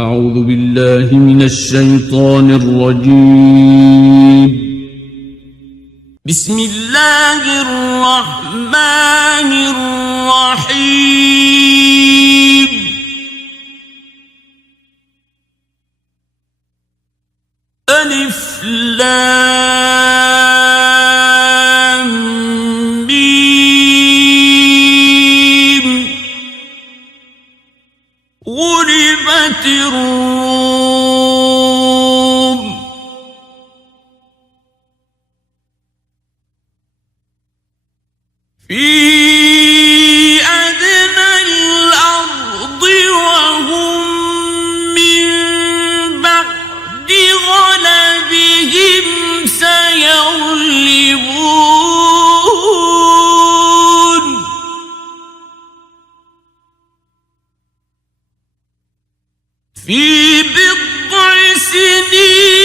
أعوذ بالله من الشيطان الرجيم. بسم الله الرحمن الرحيم. ألف لام ميم. غلبت الروم في أدنى الأرض وهم من بعد غلبهم سيغلبون في بضع سنين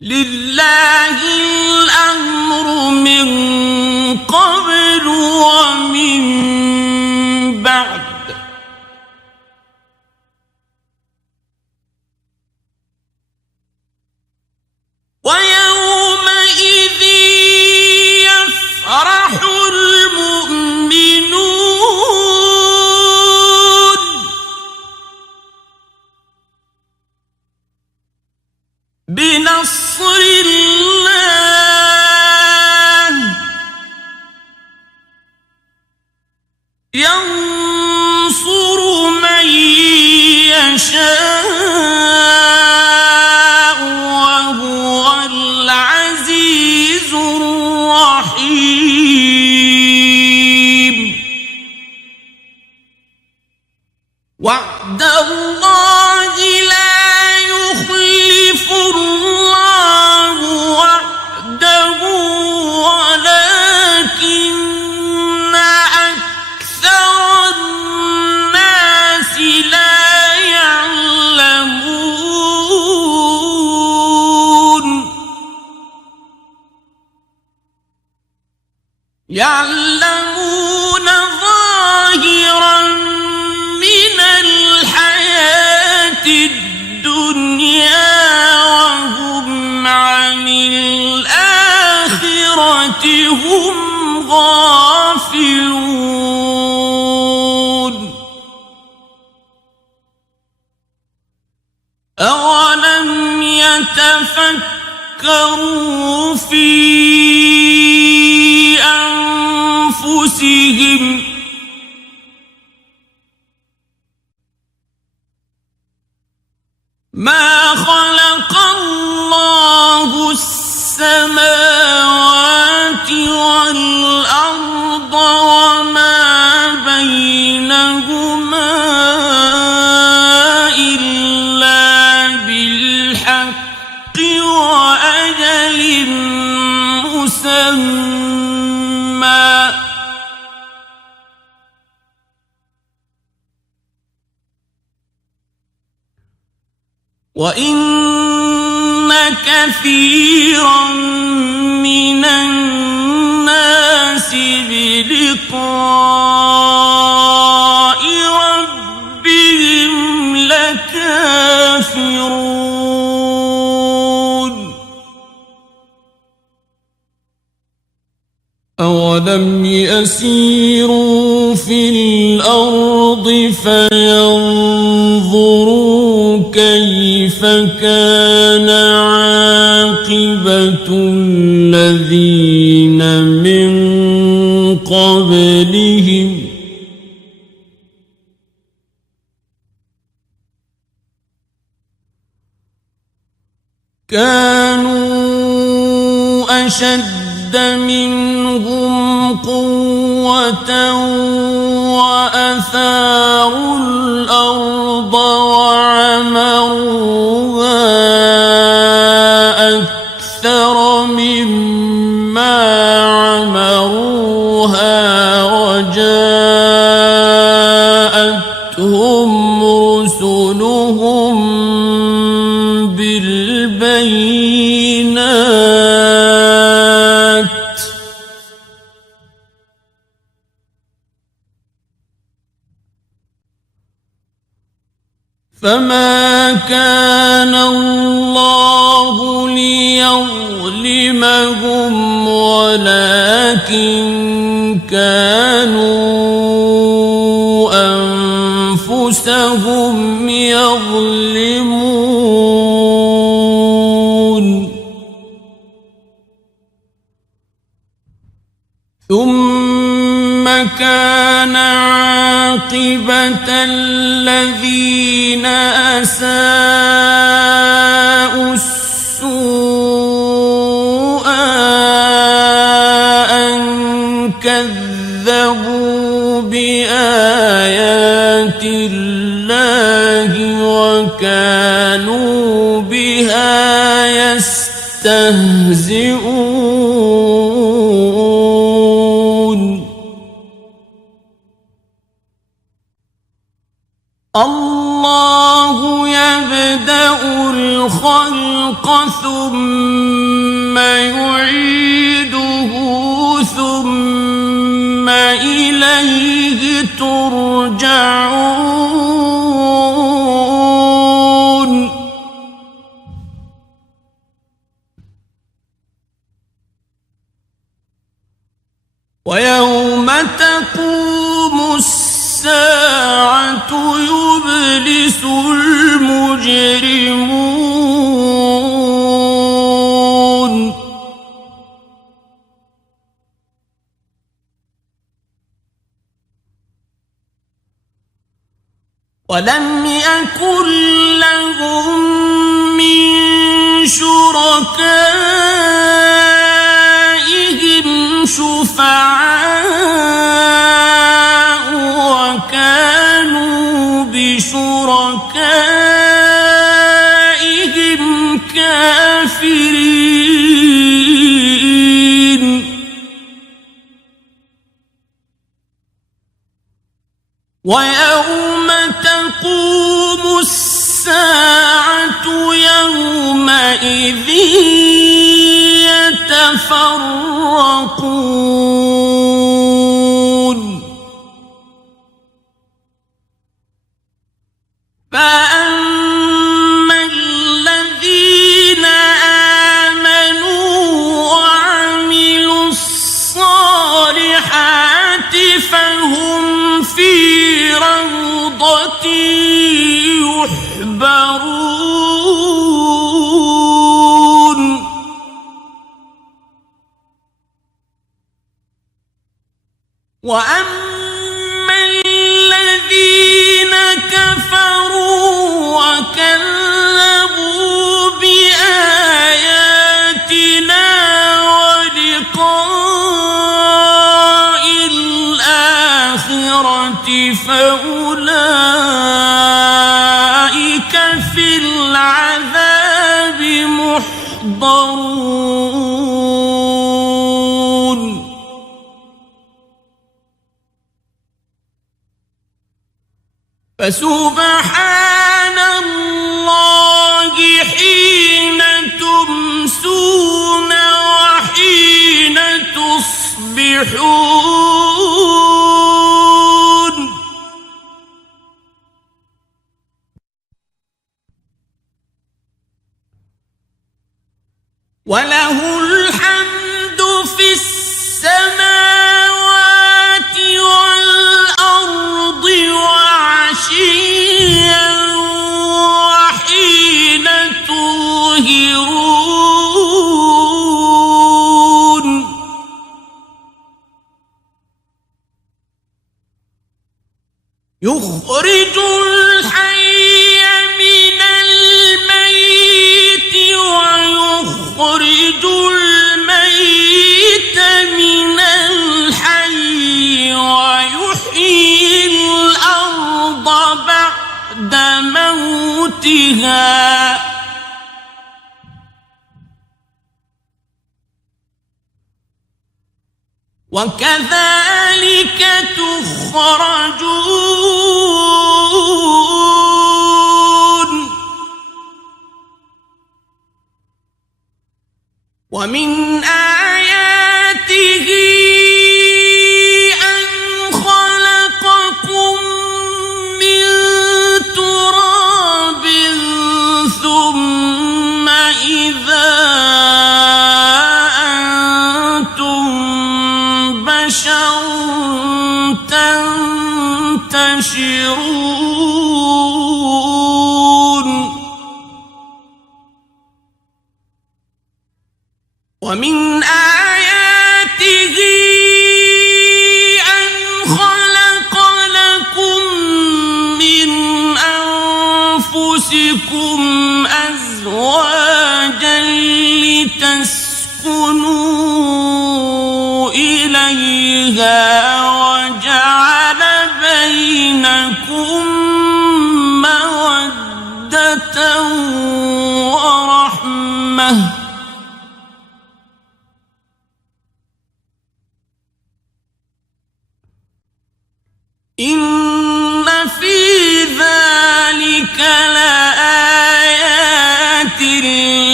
لله الأمر من قبل ومن بعد ويومئذ يفرح المؤمنون بنصر الله ينصر من يشاء وهو العزيز الرحيم. وعد الله لا يخلف الله وعده ولكن أكثر الناس لا يعلمون. يعلمون ظاهرا من الحياة الدنيا وهم عن الآخرة هم غافلون. أولم يتفكروا في أنفسهم ما خلق الله السماوات والأرض وما بينهما إلا بالحق وأجل مسمى وإن كثيرا من الناس بلقاء ربهم لكافرون. أولم يسيروا في الأرض فينظروا كيف كان عاقبة الذين من قبلهم كانوا أشد منهم قوة وأثاروا الأرض وعمروها أكثر مما عمروها وجاءتهم رسلهم بالبينات فما كان الله ليظلمهم ولكن كانوا أنفسهم يظلمون ثم كان عاقبة الذين أساءوا السوء أن كذبوا بآيات الله وكانوا بها يستهزئون الله يبدأ الخلق ثم يعيده ثم إليه ترجعون ويوم تقوم الساعة يبلس المجرمون ولم يكن لهم من شركائهم شفعاء وكانوا بشركائهم كافرين ويوم تقوم الساعة يومئذ يتفرقون فأما الذين آمنوا وعملوا الصالحات فهم في روضة يحبرون وأما الذين كفروا وكذبوا بآياتنا ولقاء الآخرة فأولئك في العذاب محضرون فسبحان الله حين تمسون وحين تصبحون وله الحمد في السماوات والأرض وعشيا وحين تظهرون يخرج الحي من الميت ويخرج الميت من الحي ويحيي الأرض بعد موتها وكذلك تخرجون ومن آياته أن خلقكم من تراب بشرا تنتشرون ومن آياته أن خلق لكم من أنفسكم أزواجا لتسكنوا إليها وجعل بينكم مودة ورحمة إن في ذلك لآيات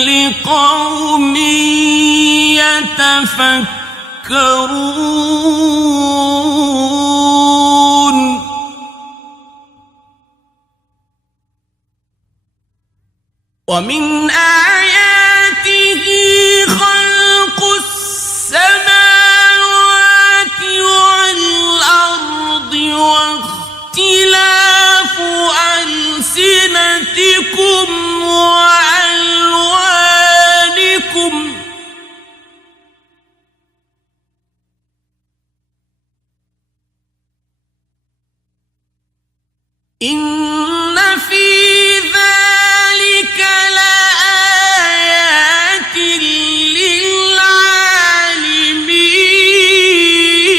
لقوم يتفكرون ومن آياته خلق السماوات والأرض واختلاف ألسنتكم وألوانكم إن في ذلك لآيات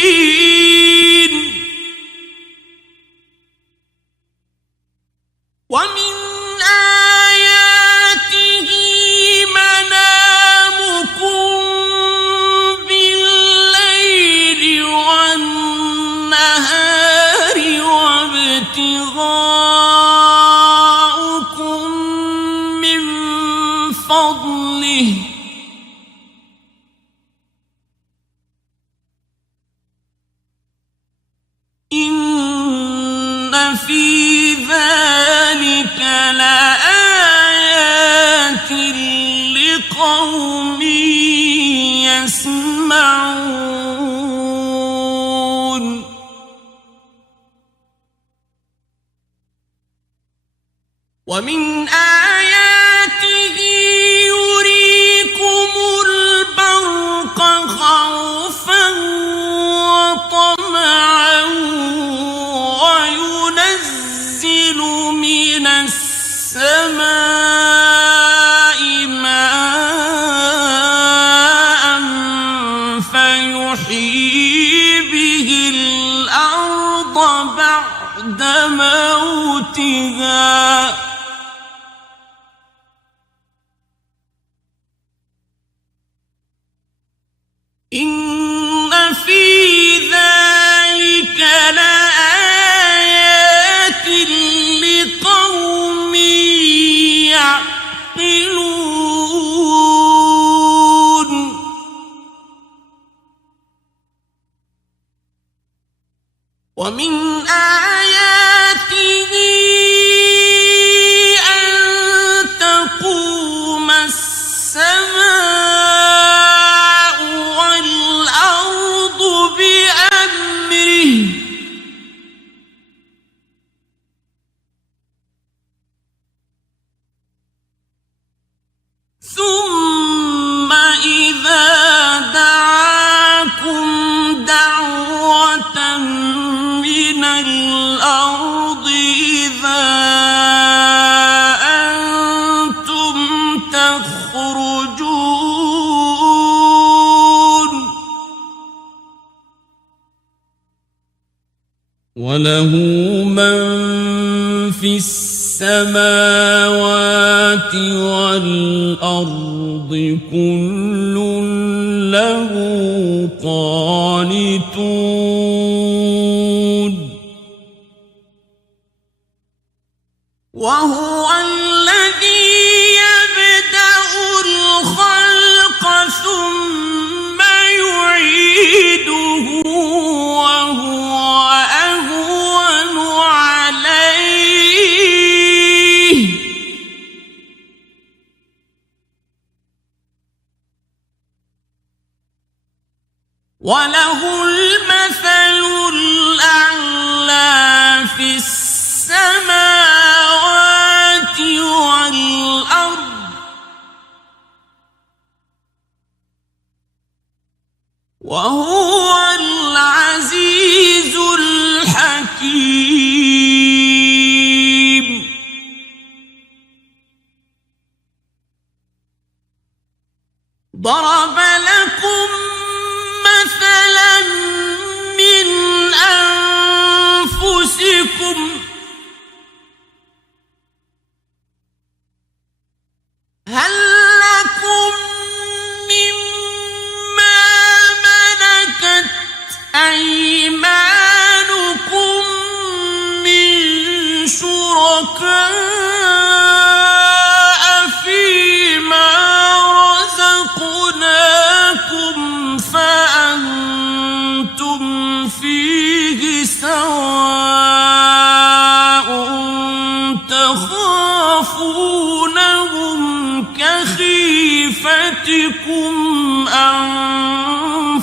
للعالمين ومن آياته منامكم بالليل والنهار وابتغاؤكم من فضله إن في ذلك لآيات لقوم يسمعون ومن آياته يريكم البرق خوفا وطمعا وينزل من السماء ماء فيحيي به الأرض بعد موتها إن في ذلك لآيات لقوم يعقلون ومن آياته أن تقوم السماء والأرض بأمره ثم إذا دعاكم دعوة من الأرض إذا أنتم تخرجون وله من في السماوات والأرض كل له قانتون وهو الذي يبدأ الخلق ثم يعيده وهو أهون عليه وله المثل الأعلى في السماوات والأرض وهو العزيز الحكيم. ضرب لكم مثلا من أنفسكم هل لكم مما ملكت أيمانكم من شركاء فيما رزقناكم فأنتم فيه سواء تخافونهم كخيفتكم أنفسكم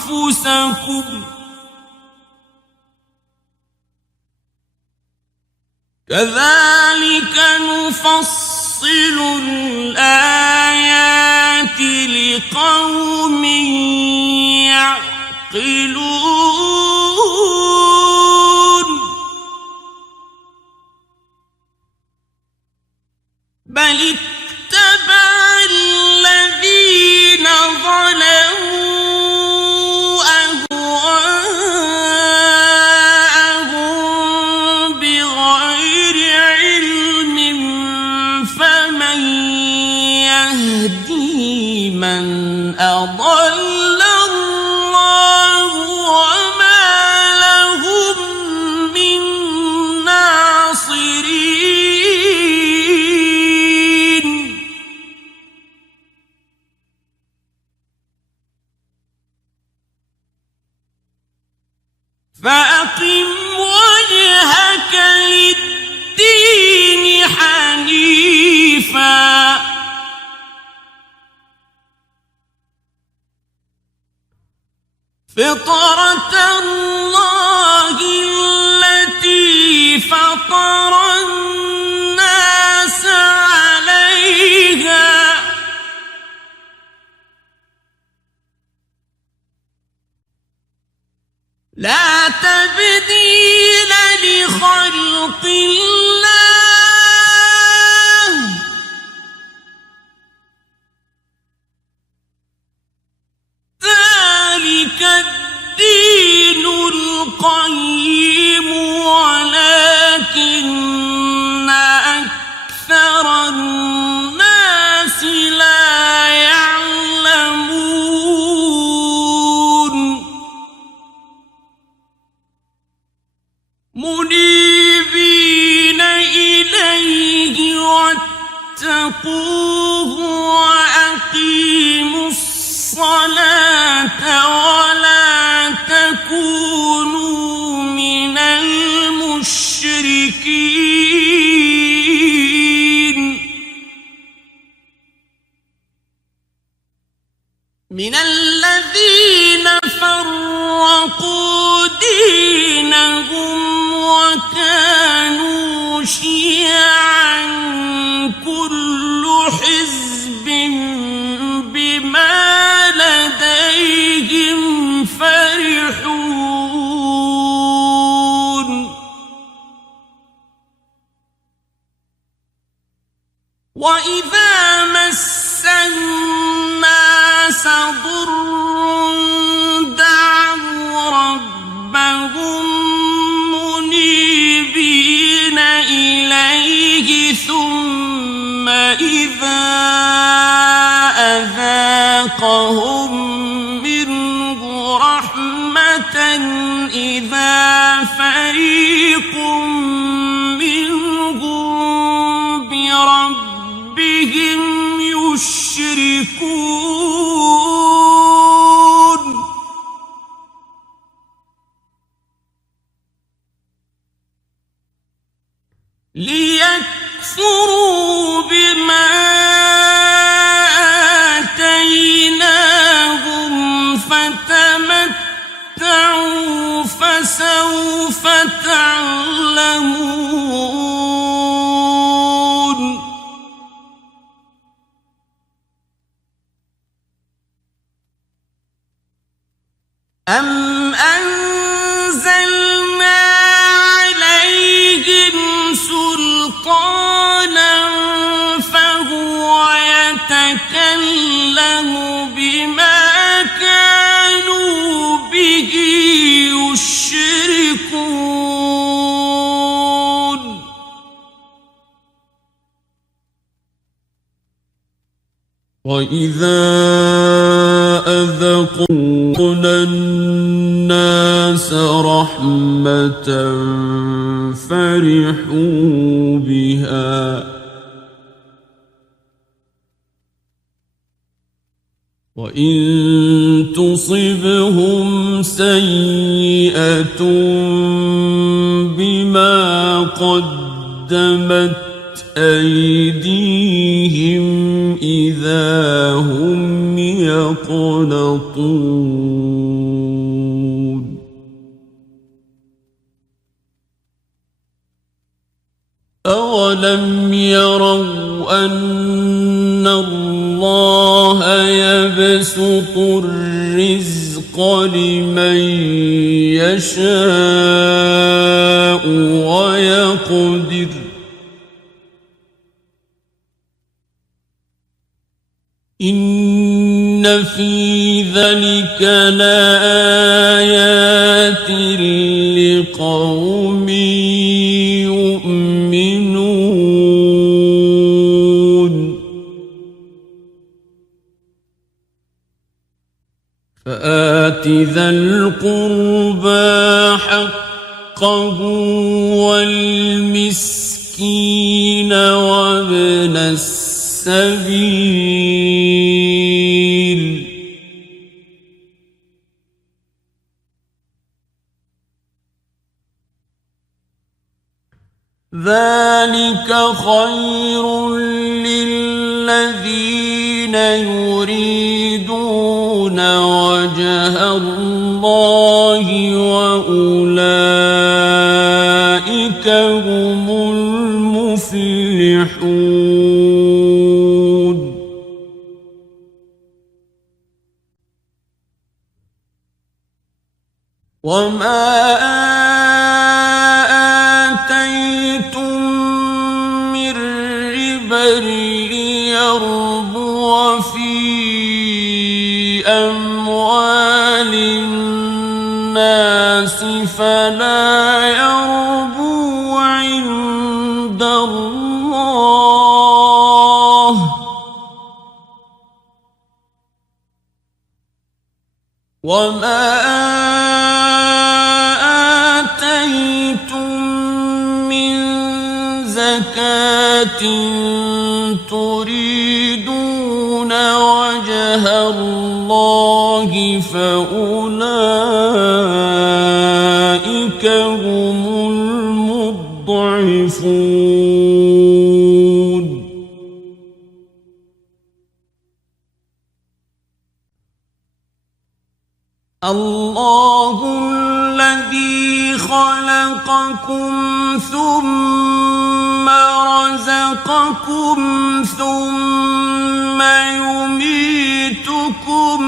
كذلك نفصل الآيات لقوم يعقلون. بل اتبع الذين ظلموا أهواءهم بغير علم فمن يهدي من أضل الله وما لهم من ناصرين. فأقم وجهك للدين حنيفا فطرة الله التي فطر الناس عليها لا تبديل لخلق الله ذلك الدين القيم ولكن أكثر الناس لا يعلمون. منيبين إليه واتقوه وأقيموا الصلاة ولا تكونوا من المشركين. من الذين فرقوا دينهم وكانوا شيعا كل حزب بما لديهم فرحون. وإذا مس الناس ضر دعوا ربهم منيبين إليه ثم إذا أذاقهم منه رحمة إذا فريق منهم بربهم يشركون. ليكفروا بما آتيناهم فتمتعوا فسوف تعلمون أم أنزلنا عليهم سلطانا فهو يتكلم بما كانوا به يشركون وإذا أذقنا الناس رحمة فرحوا بها وإن تصبهم سيئة بما قدمت أيديهم إذا هم يقنطون أولم يروا أن الله يبسط الرزق لمن يشاء ويقدر إن في ذلك لآيات لقوم يؤمنون فآت ذا القربى حقه والمسكين وابن السبيل ذلك خير للذين يريدون وجه الله وأولئك هم المفلحون وما آتيتم من ربا ليربو في أموال الناس فلا يربو عند الله وما آتيتم من زكاة تريدون وجه الله فأولئك هم المضعفون الله الذي خلقكم ثم رزقكم ثم يميتكم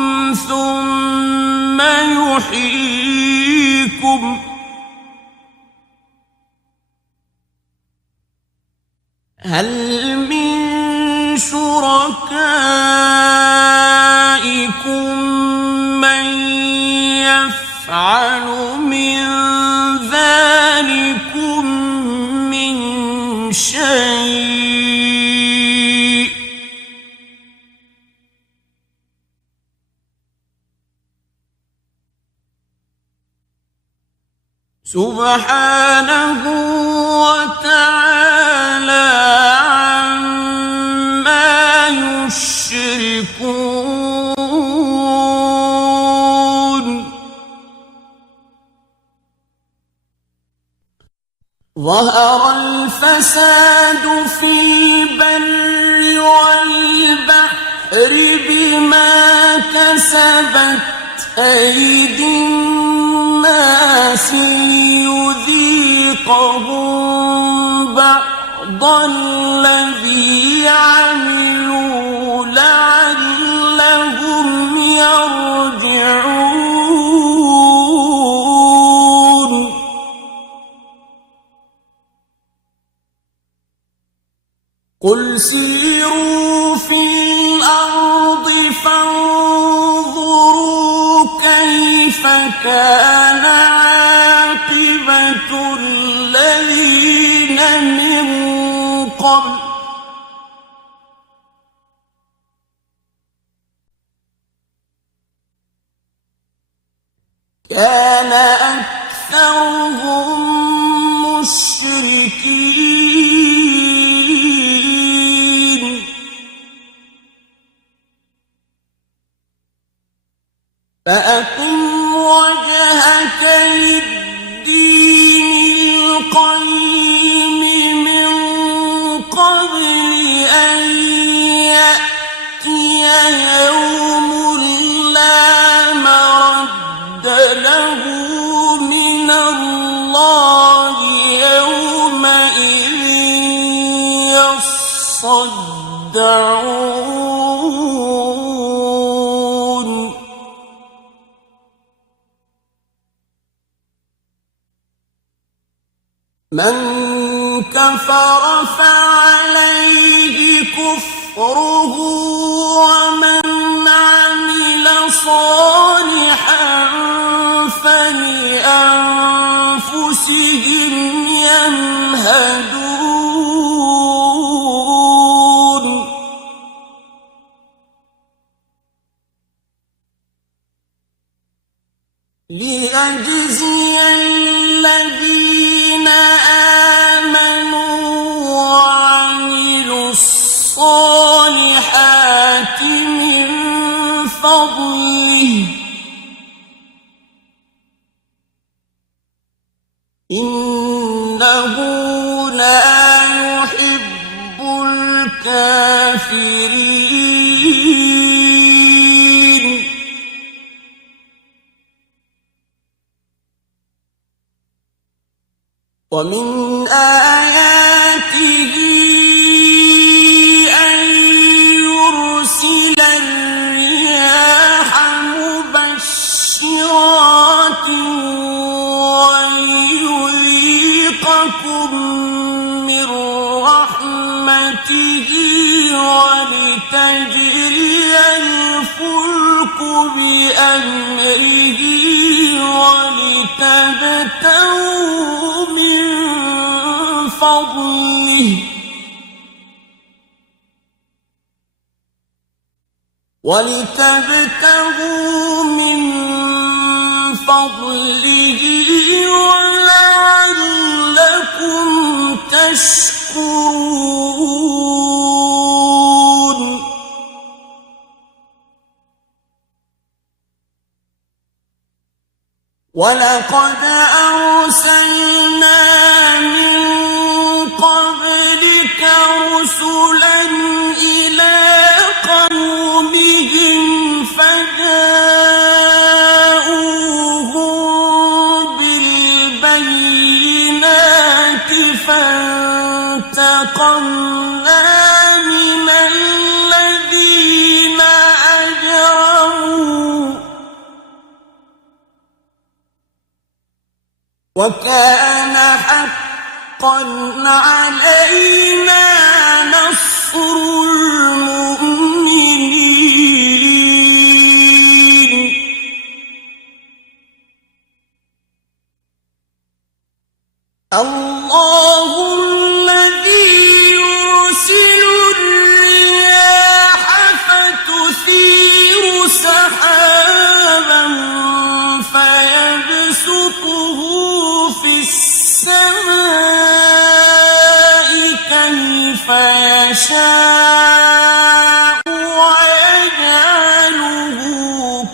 ثم يحييكم هل من شركائكم من يفعل من ذلكم من شيء سبحانه وتعالى عما يشركون ظهر الفساد في البر والبحر بما كسبت أيدي الناس نُذِيقَهُم بَعْضَ الَّذِي عَمِلُوا لَعَلَّهُمْ يَرْجِعُونَ قُلْ سِيرُوا فِي الْأَرْضِ فَانظُرُوا كَيْفَ كَانَ عَاقِبَةُ الَّذِينَ مِن قَبْلُ كَانَ أَكْثَرُهُم مُّشْرِكِينَ فَأَقِمْ وَجْهَكَ لِلدِّينِ الْقَيِّمِ مِن قَبْلِ أَن يَأْتِيَ يَوْمٌ لَّا مَرَدَّ لَهُ مِنَ اللَّهِ يَوْمَئِذٍ يَصَّدَّعُونَ مَن كَفَرَ فَعَلَيْهِ كُفْرُهُ وَمَنْ عَمِلَ صَالِحًا فَلِأَنفُسِهِمْ يَمْهَدُونَ لِيَجْزِيَ الَّذِينَ آمَنُوا وَعَمِلُوا الصَّالِحَاتِ مِن فَضْلِهِ إِنَّهُ لَا يُحِبُّ الْكَافِرِينَ وَمِنْ آيَاتِهِ أَن يُرْسِلَ الرِّيَاحَ مُبَشِّرَاتٍ وَلِيُذِيقَكُم مِّن رَّحْمَتِهِ وَلِتَجْرِيَ الْفُلْكُ بِأَمْرِهِ وَلِتَبْتَغُوا مِن فَضْلِهِ وَلَعَلَّكُمْ تَشْكُرُونَ وَلَقَدْ أَرْسَلْنَا مِن قَبْلِكَ رُسُلًا إِلَىٰ قَوْمِهِمْ فَجَاءُوهُم بِالْبَيِّنَاتِ فَانتَقَمْنَا مِنَ الَّذِينَ أَجْرَمُوا وَكَانَ حَقًّا عَلَيْنَا نَصْرُ الْمُؤْمِنِينَ اللَّهُ الَّذِي يُرْسِلُ الرِّيَاحَ فَتُثِيرُ سَحَابًا فَيَبْسُطُهُ فِي السَّمَاءِ كَيْفَ يَشَاءُ وَيَجْعَلُهُ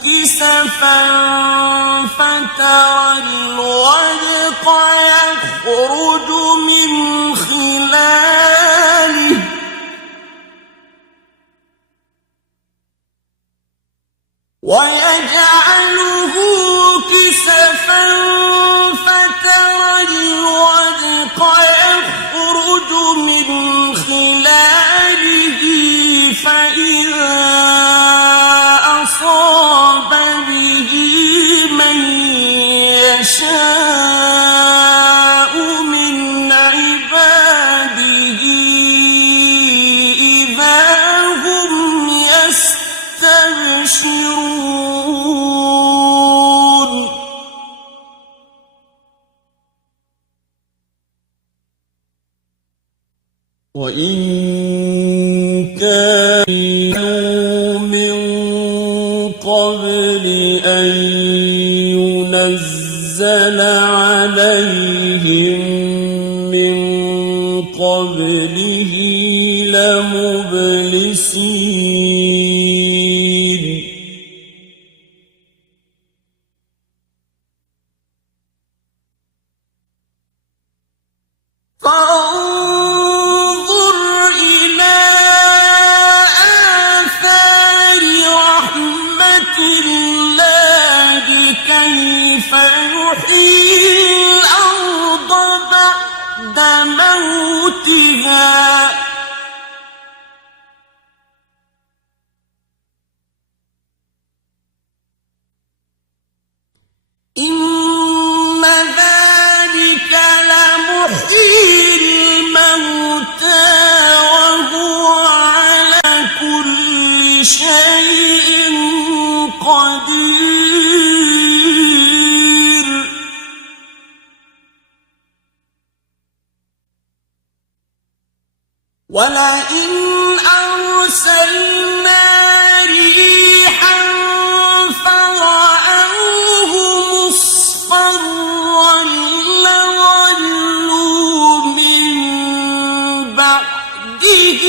كِسَفًا فَتَرَى الْوَدْقَ يَخْرُجُ مِنْ خِلَالِهِ وَيَجْعَلُهُ كِسَفًا فَتَرَى الْوَدْقَ يشاء من عباده إذا هم يستبشرون وإن كانوا من قبل أن ينزل عليهم من قبله لمبلسين فانظر إلى آثار رحمة الله كيف يحيي الأرض بعد موتها إن ذلك لمحيي الموتى وهو على كل شيء قدير ولئن أرسلنا ريحا فرأوه مصفرا لظلوا من بعده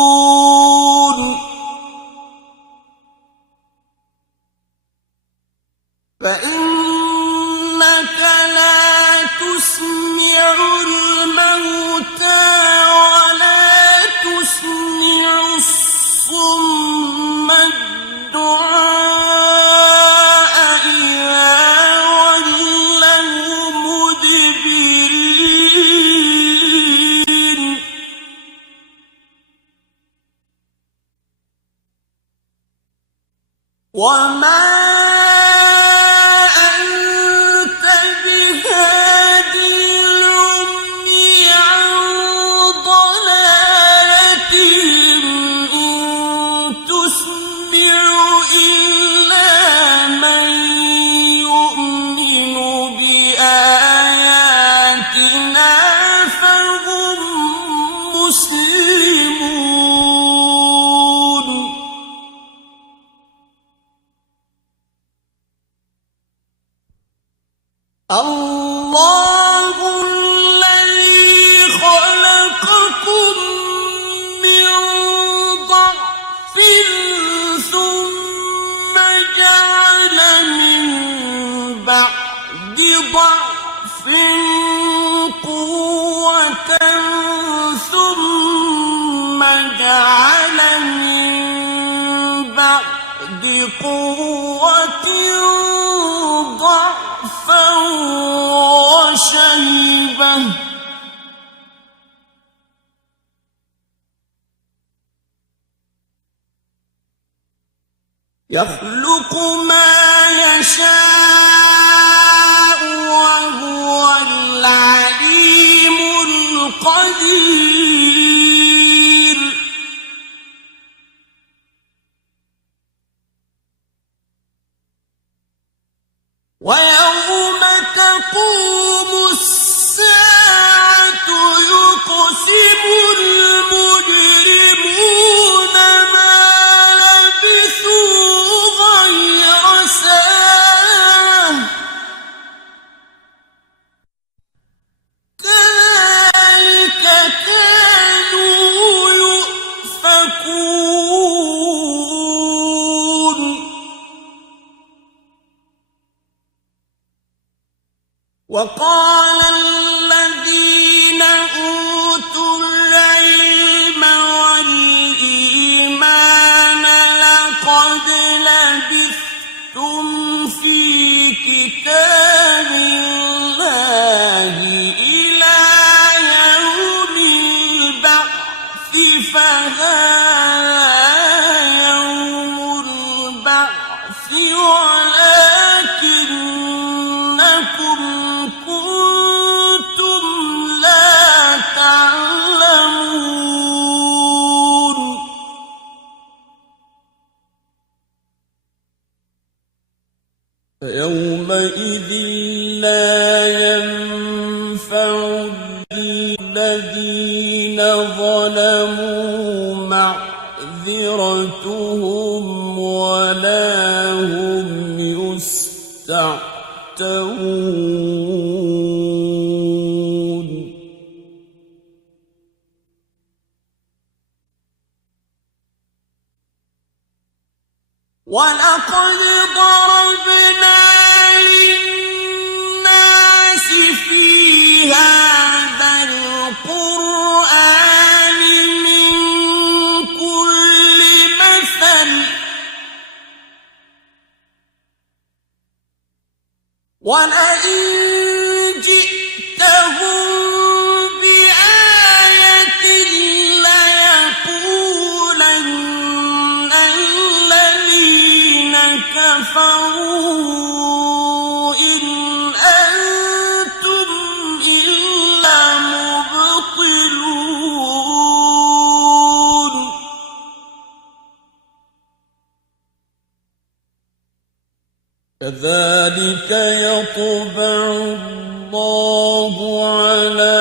يكفرون فإنك لا تسمع الموتى ولا تسمع الصم الدعاء إذا ولوا مدبرين وما أنت بهادي العمي عن ضلالتهم إن تسمع إلا من يؤمن بآياتنا فهم مسلمون الله الذي خلقكم من ضعف ثم جعل من بعد ضعف قوة ثم جعل من بعد قوة ضعفا وشيبة يخلق ما يشاء وهو العليم القدير ويوم تقوم الساعة يقسم المجرمون ما لبثوا غير ساعة كذلك كانوا يؤفكون وقال الذين أوتوا العلم والإيمان لقد لبثتم في كتاب الله إلى يوم البعث فهذا يوم البعث ولا فيومئذ لا ينفع الذين ظلموا معذرتهم ولا هم يستعتبون. ولقد ضربنا للناس في هذا القرآن من كل مثل ولئن جئتهم بآية ليقولن الذين كفروا إن أنتم إلا مبطلون. كذلك يطبع الله على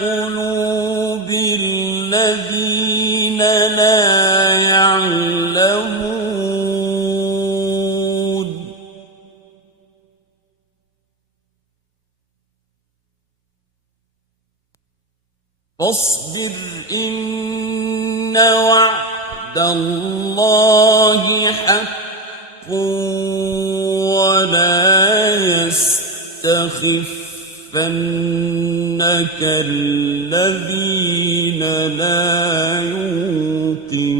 قلوب الذين لا يعلمون. فاصبر إن وعد الله حق ولا يستخفنك الذين لا يوقنون.